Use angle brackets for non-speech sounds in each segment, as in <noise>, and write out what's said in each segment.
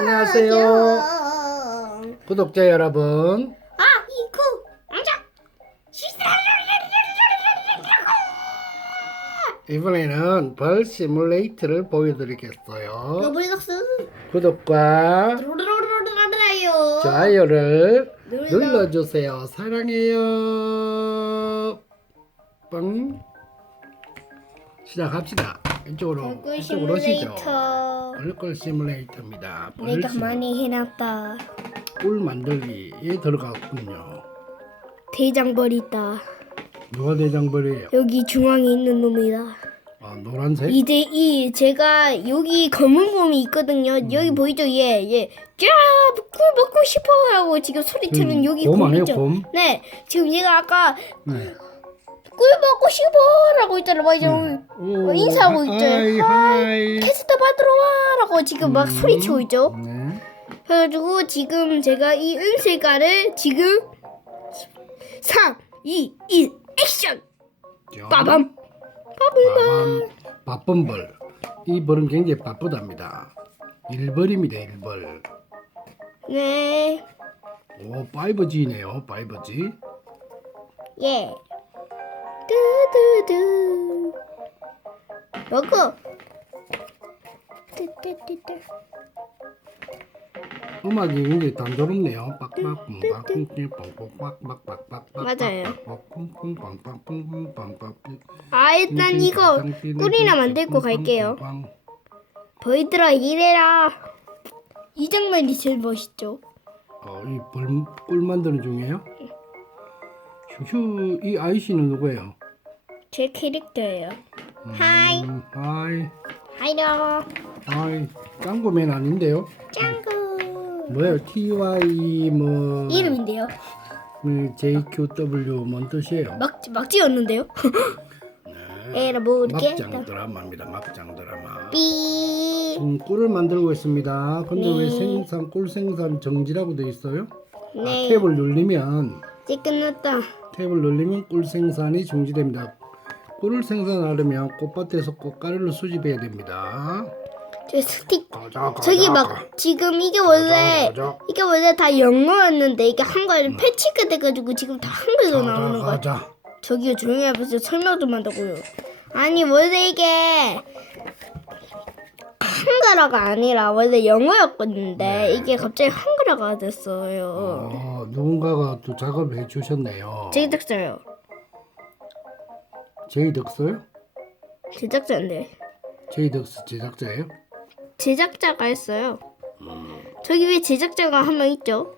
안녕하세요. 구독자 여러분. 아, 이구, 앉아. 이번에는 벌 시뮬레이터를 보여드리겠어요. 로블록스. 구독과. 좋아요를 눌러. 눌러주세요. 사랑해요. 빵. 시작합시다. 이쪽으로 얼굴 이쪽으로 오시죠. 시뮬레이터. 얼굴 시뮬레이터입니다. 벌 내가 시- 많이 해놨다. 꿀 만들기에 들어갔군요. 대장벌 있다. 누가 대장벌이에요? 여기 중앙에 있는 놈이다. 아 노란색? 이제 이 제가 여기 검은 곰이 있거든요. 음. 여기 보이죠? 얘, 얘. 야, 꿀 먹고 싶어라고 지금 소리치는 여기 곰곰 아니에요, 있죠? 곰? 네, 지금 얘가 아까 네. 꿀 먹고 싶어라고 있잖아, 막 이제 오, 인사하고 있죠. 하이 하이. 캐스터 받으러 와라고 지금 막 소리치고 있죠. 네. 그래가지고 지금 제가 이 은실가를 지금 3, 2, 1 액션 자, 빠밤 빠밤. 바쁜 벌. 이 벌은 굉장히 바쁘답니다. 일벌입니다, 일벌. 네 오, 5G네요, 5G. 예. 두두두. 먹어. 뚜뚜뚜뚜. 음악이 굉장히 단조롭네요. 빡빡 빡빡 맞아요. 빡빡 아 일단 이거 꿀이나 만들고 갈게요. 보이들아 이래라. 이 장면이 제일 멋있죠? 어, 이꿀 만드는 중이에요? 휴휴, 이 아이씨는 누구예요? 제 캐릭터예요 하이 음, 하이, 하이로 하이. 짱구맨 아닌데요? 짱구 뭐예요? TY 뭐 이름인데요 음, JQW 뭔 뜻이에요? 막, 막 지었는데요 에라 모르겠다 막장 드라마입니다. 막장 드라마. 삐 지금 꿀을 만들고 있습니다. 근데 네. 왜 생산 꿀 생산 정지라고 돼 있어요? 아, 네, 탭을 누르면 이제 끝났다 탭을 누르면 꿀 생산이 중지됩니다. 꿀을 생산하려면 꽃밭에서 꽃가루를 수집해야 됩니다. 저 스틱. 가자, 가자. 저기 막 지금 이게 원래 가자, 이게 원래 다 영어였는데 이게 한글 패치가 돼가지고 지금 다 한글로 나오는 가자, 거야. 가자. 저기요 조용히 해보세요. 설명 좀 한다고요. 아니 원래 이게 한글어가 아니라 원래 영어였었는데 이게 갑자기 한글어가 됐어요. 어, 누군가가 또 작업을 해주셨네요. 제작자요 제이 덕스요? 제작자인데 제이 덕스 제작자예요? 제작자가 했어요 저기 위에 제작자가 한 명 있죠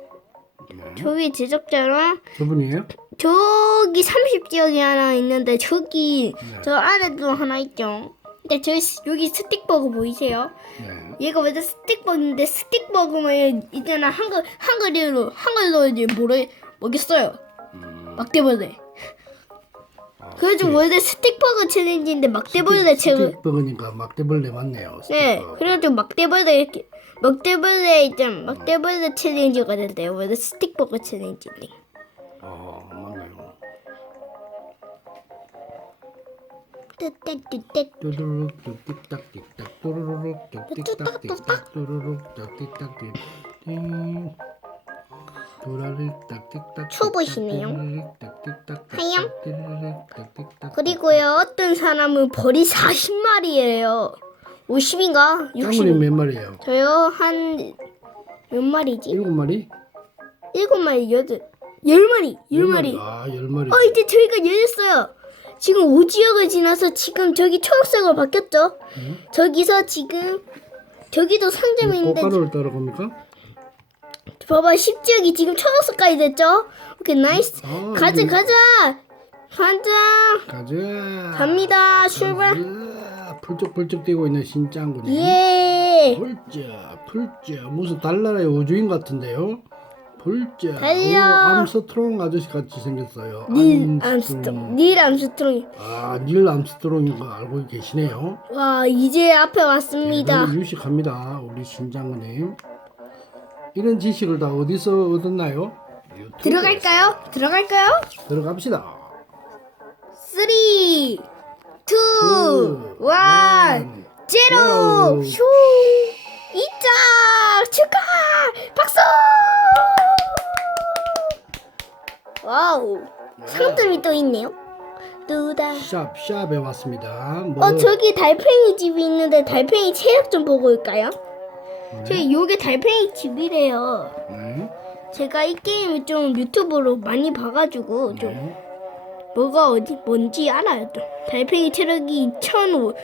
네. 저기 제작자랑 저분이에요? 저기 30지역이 하나 있는데 저기 네. 저 안에도 하나 있죠. 근데 스- 여기 스틱버거 보이세요? 네. 얘가 원래 스틱버거인데 스틱버거면 있잖아 한글 한글로 한글로 이제 뭐를 먹였어요. 음, 막대벌레. 그래가지고 원래 스틱버거 챌린지인데 막대벌레 챌 스틱버거니까 막대벌레 맞네요. 네, 스틱버거. 그래가지고 막대벌레 이렇게 막대벌레 있잖아 막대벌레 챌린지가 된대 요. 원래 스틱버거 챌린지인데. 어, 맞네요. 뚜뚜뚜뚜. 뚜루룩 뚝딱틱딱 뚜루룩 뚝딱틱딱 뚜루룩 뚝딱틱 띵. 도라를 딱틱딱 초보시네요. 하염. 그리고요 어떤 사람은 벌이 40마리예요 50인가? 짱구님 60? 몇 마리예요? 저요 한 몇 마리지? 일곱 마리? 7마리, 8 10마리, 10마리 아, 열 마리. 어 이제 저희가 열렸어요 지금 5지역을 지나서 지금 저기 초록색으로 바뀌었죠? 응? 저기서 지금 저기도 상점이 있는데 꽃가루를 따라갑니까? 봐봐 10지역이 지금 초록색까지 됐죠? 오케이 나이스 아, 가자 이게- 가자 가자 가자. 갑니다 출발 가자. 펄쩍펄쩍 뛰고 있는 신짱구님. 예 펄쩍 펄쩍 무슨 달나라의 우주인 같은데요? 펄쩍 달려. 오, 암스트롱 아저씨 같이 생겼어요. 닐 암스트롱 닐 암스트롱 아, 닐 암스트롱인 거 알고 계시네요. 와 이제 앞에 왔습니다 대단히 유식합니다. 우리 신장님. 이런 지식을 다 어디서 얻었나요? 들어갈까요? 들어갈까요? 들어갑시다. 3, 2, 1, 제로! 제로. 휴! 2장! 축하! 박수! 와우. 네. 상점이 또 있네요. 두다. 샵 샵에 왔습니다. 뭐, 어, 저기 달팽이 집이 있는데 달팽이 체육 좀 보고 올까요? 네. 저기 요게 달팽이 집이래요. 네. 제가 이 게임을 좀 유튜브로 많이 봐가지고 좀 네. 뭐가 어디 뭔지 알아요. 좀 달팽이 체력이 2,500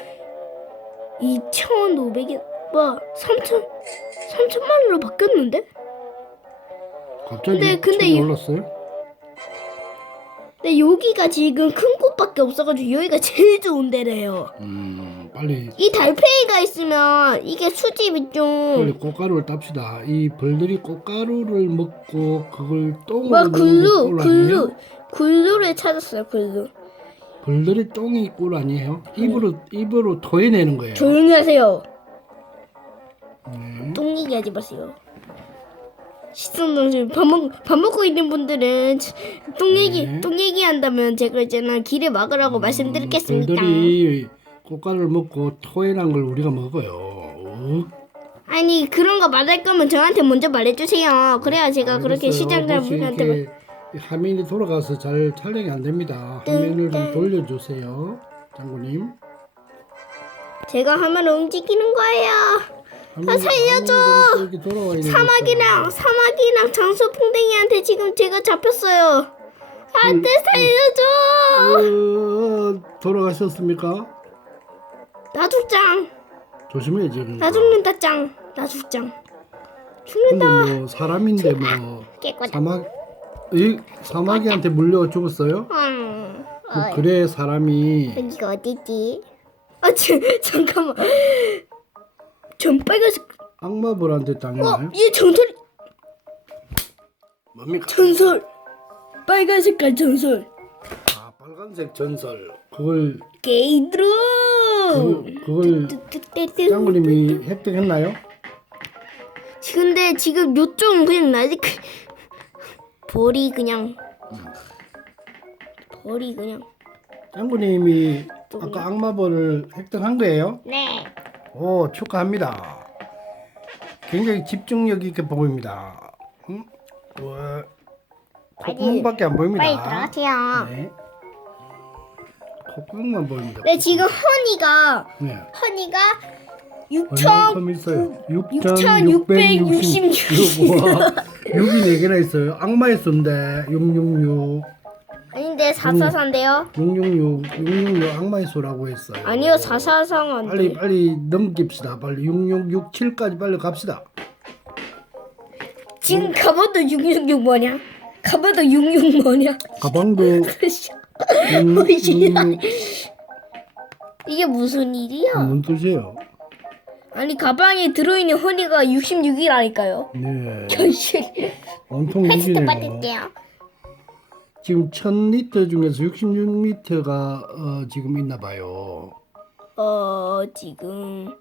2,500이 뭐 3천 3천만으로 바뀌었는데? 갑자기 근데- 근데 이- 올랐어요? 근데 여기가 지금 큰 곳밖에 없어가지고 여기가 제일 좋은 데래요. 음 빨리 이 달팽이가 있으면 이게 수집이 빨리 좀 꽃가루를 땁시다. 이 벌들이 꽃가루를 먹고 그걸 똥으로 꼴 아니에요? 글루, 글루를 찾았어요, 글루. 벌들이 똥이 꿀 아니에요? 입으로 입으로 토해내는 거예요. 조용히 하세요. 네. 똥 얘기하지 마세요. 시청자들 밥, 먹, 밥 먹고 있는 분들은 똥 얘기 네. 똥 얘기한다면 제가 있잖아 길을 막으라고 말씀드리겠습니다. 벌들이 꽃가루를 먹고 토해난 걸 우리가 먹어요. 어? 아니 그런 거 말할 거면 저한테 먼저 말해주세요. 그래야 제가 그렇게. 시청자분한테 말- 이렇게 화면이 돌아가서 잘 촬영이 안 됩니다. 화면을 좀 돌려주세요, 장군님. 제가 화면을 움직이는 거예요. 화면이- 살려줘! 이렇게 되겠어요. 사막이랑 사막이랑 장수풍뎅이한테 지금 제가 잡혔어요. 안돼 살려줘. 어, 돌아가셨습니까? 나 죽짱 조심해 지금. 나 죽는다 짱. 나 죽짱. 근데 죽는다. 뭐 사람인데 뭐 깨끗. 사막 이 사마귀한테 물려 죽었어요? 음. 그- 그래 사람이 여기가 어디지? 아 <laughs> 지, 잠깐만. 전 빨간색. 악마불한테 어, 당했나요? 얘 전설 뭡니까? 전설. 빨간 색깔 전설. 아 빨간색 전설 그걸 게이드로. 그걸, 그걸 장군님이 획득했나요? 근데 지금 요쪽은 그냥 나직 볼이 그냥 볼이 그냥 장군님이 아까 악마벌을 획득한 거예요? 네 오 축하합니다. 굉장히 집중력 있게 보입니다. 응? 와, 콧구멍밖에 안 보입니다. 빨리 들어가세요 네, 네. 콧구멍만 보입니다. 지금 허니가 네. 허니가 얼만큼 6천 있어요? 6,666. 6,666. 와, 6이 4개나 있어요. 악마의 수인데 666. 아닌데 444인데요 666. 666 악마의 수라고 했어요. 아니요 444가 빨리 안돼 빨리 넘깁시다. 빨리 6667까지 빨리 갑시다. 지금 가봐도 666 뭐냐 가봐도 66 뭐냐 가방도 <laughs> 뭐지? 666 이게 무슨 일이야 뭔 뜻이에요? 아니 가방에 들어있는 허니가 66이라니까요 네. 현실 온통 6이네요. 받을게요 지금 1000리터 중에서 66리터가 어, 지금 있나 봐요. 어 지금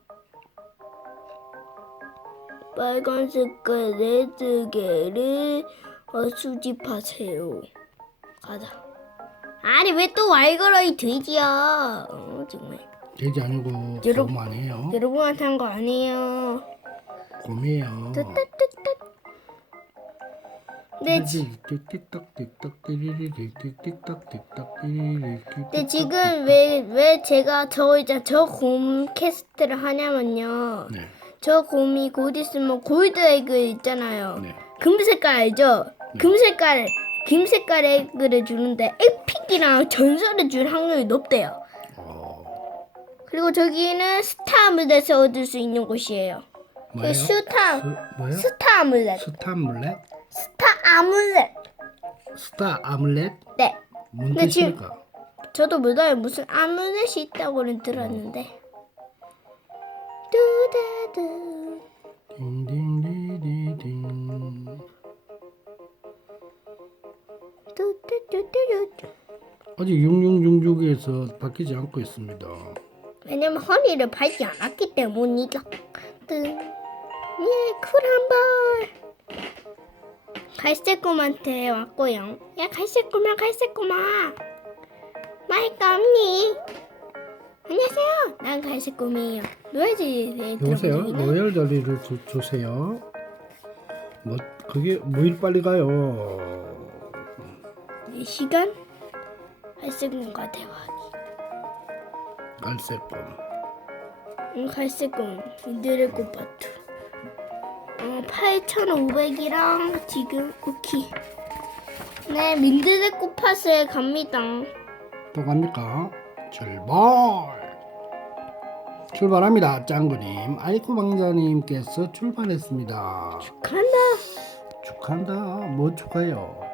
빨간 색깔 네드 개를 어, 수집하세요. 가자. 아니 왜또 와이거러이 돼지야? 어, 정말 돼지 아니고 여러분- 곰 아니에요? 여러분한테 한 거 아니에요. 곰이에요. 뜨뜨뜨뜨. 네, 지, 틱딱 띠리리 근데 지금 왜 왜 제가 저 이제 저 곰 캐스트를 하냐면요. 네. 저 곰이 곧 있으면 골드 에그 있잖아요. 네. 금 색깔 알죠? 금 색깔 금 색깔 에그를 주는데 에 픽이랑 전설을 줄 확률이 높대요. 어, 그리고 저기는 스타 아물렛을 얻을 수 있는 곳이에요. 뭐예요? 스타 스, 뭐요? 스타 아물렛. 스타 아물렛? 스타 아물렛. 스타 아물렛? 네. 뭔 근데 지금- 뜻입니까? 저도 몰라요. 무슨 아물렛이 있다고는 들었는데. 뚜다두. 딩딩디디딩. 아직 6666에서 바뀌지 않고 있습니다. 왜냐면 허니를 밟지 않았기 때문이죠. 뜬. 예, 쿨한벌. 갈색 곰한테 왔고요. 야, 갈색 곰아, 갈색 곰아. 마이까 없니? 안녕하세요. 난 갈색 곰이에요. 노예지에 여보세요? 들어보시나? 로열 자리를 주, 주세요. 뭐 그게 뭐일 빨리 가요. 이 시간? 갈색눈과 대화하기. 갈색곰. 음, 갈색눈 민들레꽃 바투. 어, 8,500이랑 지금 쿠키. 네, 민들레꽃 팥에 갑니다. 또 갑니까? 출발! 출발합니다. 짱구님, 아이코 방자님께서 출발했습니다. 간다. 축하한다. 뭐 축하해요?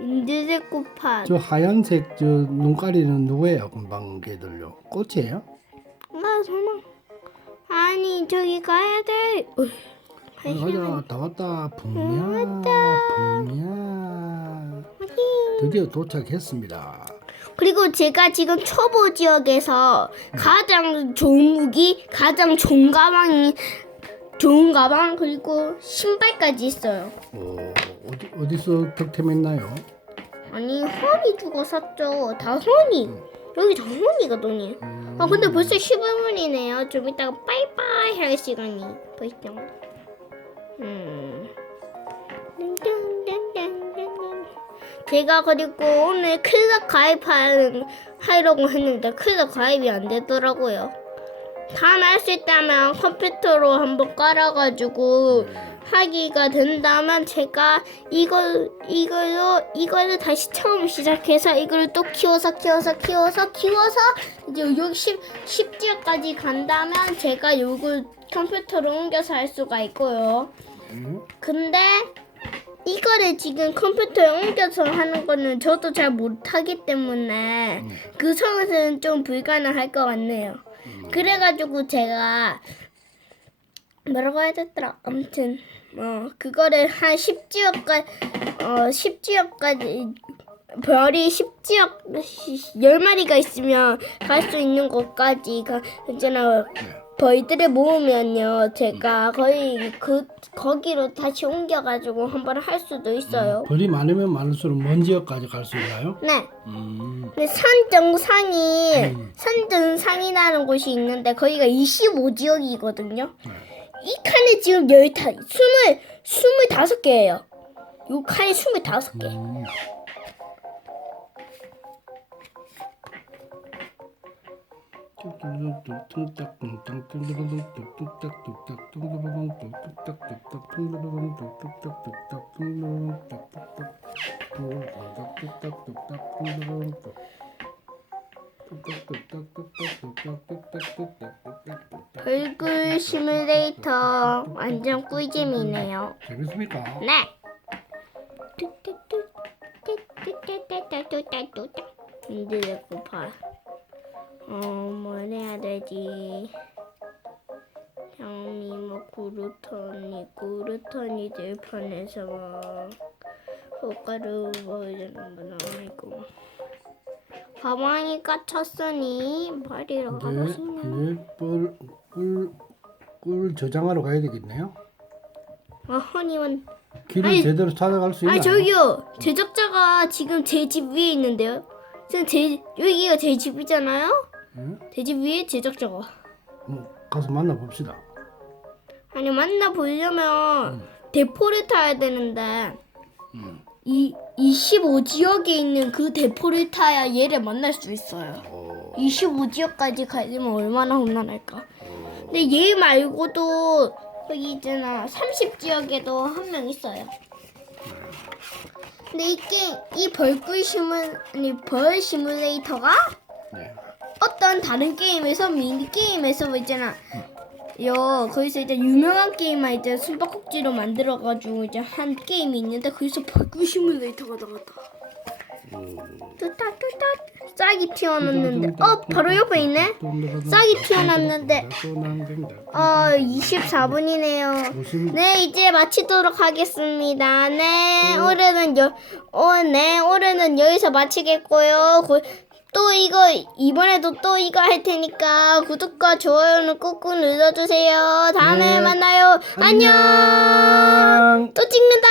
민들레꽃 팥. 저 하얀색 저 눈가리는 누구예요? 금방 걔들요. 꽃이에요? 아, 설마. 아니, 저기 가야 돼. 한 시간. 가자, 다 왔다. 붕야, 붕야. 드디어 도착했습니다. 그리고 제가 지금 초보 지역에서 가장 좋은 무기, 가장 좋은 가방이 좋은 가방 그리고 신발까지 있어요. 어, 어디 어디서 득템했나요? 아니 허니 주고 샀죠. 다 허니. 여기 다 허니거든요. 아 근데 벌써 15분이네요. 좀 이따가 빠이빠이 할 시간이 벌써. 음. 제가 그리고 오늘 클럽 가입하려고 했는데 클럽 가입이 안 되더라고요. 다음에 할수 있다면 컴퓨터로 한번 깔아가지고 하기가 된다면 제가 이걸 이걸로 이거를 다시 처음 시작해서 이걸 또 키워서 키워서 키워서 키워서 이제 여기 10 10지역까지 간다면 제가 요걸 컴퓨터로 옮겨서 할 수가 있고요. 음, 근데 이거를 지금 컴퓨터에 옮겨서 하는 거는 저도 잘 못하기 때문에 그 상황에서는 좀 불가능할 것 같네요. 그래가지고 제가 뭐라고 해야 됐더라. 아무튼 어 그거를 한 10지역까지 어 10지역까지 별이 10지역 10마리가 있으면 갈 수 있는 곳까지 가 있잖아. 벌들을 모으면요 제가 거의 그 거기로 다시 옮겨가지고 한번 할 수도 있어요. 벌이 많으면 많을수록 먼 지역까지 갈 수 있나요? 네. 음, 근데 산 정상이 음. 산 정상이라는 곳이 있는데 거기가 25지역이거든요. 이 칸에 지금 열다 스물 스물다섯 개예요. 요 칸이 스물다섯 개. 음. 얼굴 시뮬레이터 완전 꿀잼이네요. 재밌습니까? 네. 힘들게 고파. 어, 뭘 해야 되지? 형이 뭐 구루턴이 구루턴이 될 판에서 뭐 효과를 보여주는 건 아니고 가방이 갇혔으니 버리러 네, 가보시면 네, 꿀, 꿀, 꿀 저장하러 가야 되겠네요. 아 허니원 길을 아니, 제대로 찾아갈 수 있나요? 아니 저기요 제작자가 지금 제 집 위에 있는데요. 지금 제 여기가 제 집이잖아요. 응? 제집 위에 제작자가 음, 가서 만나봅시다. 아니 만나 보려면 대포를 타야 되는데 음. 이 25지역에 있는 그 대포를 타야 얘를 만날 수 있어요. 어, 25지역까지 가려면 얼마나 험난할까. 근데 얘 말고도 여기 있잖아 30지역에도 한 명 있어요. 근데 이 게임 이 벌꿀 시뮬 아니 벌 시뮬레이터가 네. 어떤 다른 게임에서 미니 게임에서 뭐 있잖아. 요 거기서 이제 유명한 게임만 이제 숨바꼭지로 만들어가지고 이제 한 게임이 있는데 거기서 벌꿀 시뮬레이터가 나왔다. 뚜따 뚜따 싹이 튀어났는데 어 바로 옆에 있네. 싹이 튀어났는데 어 24분이네요. 무슨 네 이제 마치도록 하겠습니다. 네 올해는 여, 어, 네 올해는 여기서 마치겠고요. 고- 또 이거 이번에도 또 이거 할 테니까 구독과 좋아요는 꾹꾹 눌러주세요. 다음에 네. 만나요. 안녕. 안녕. 또 찍는다.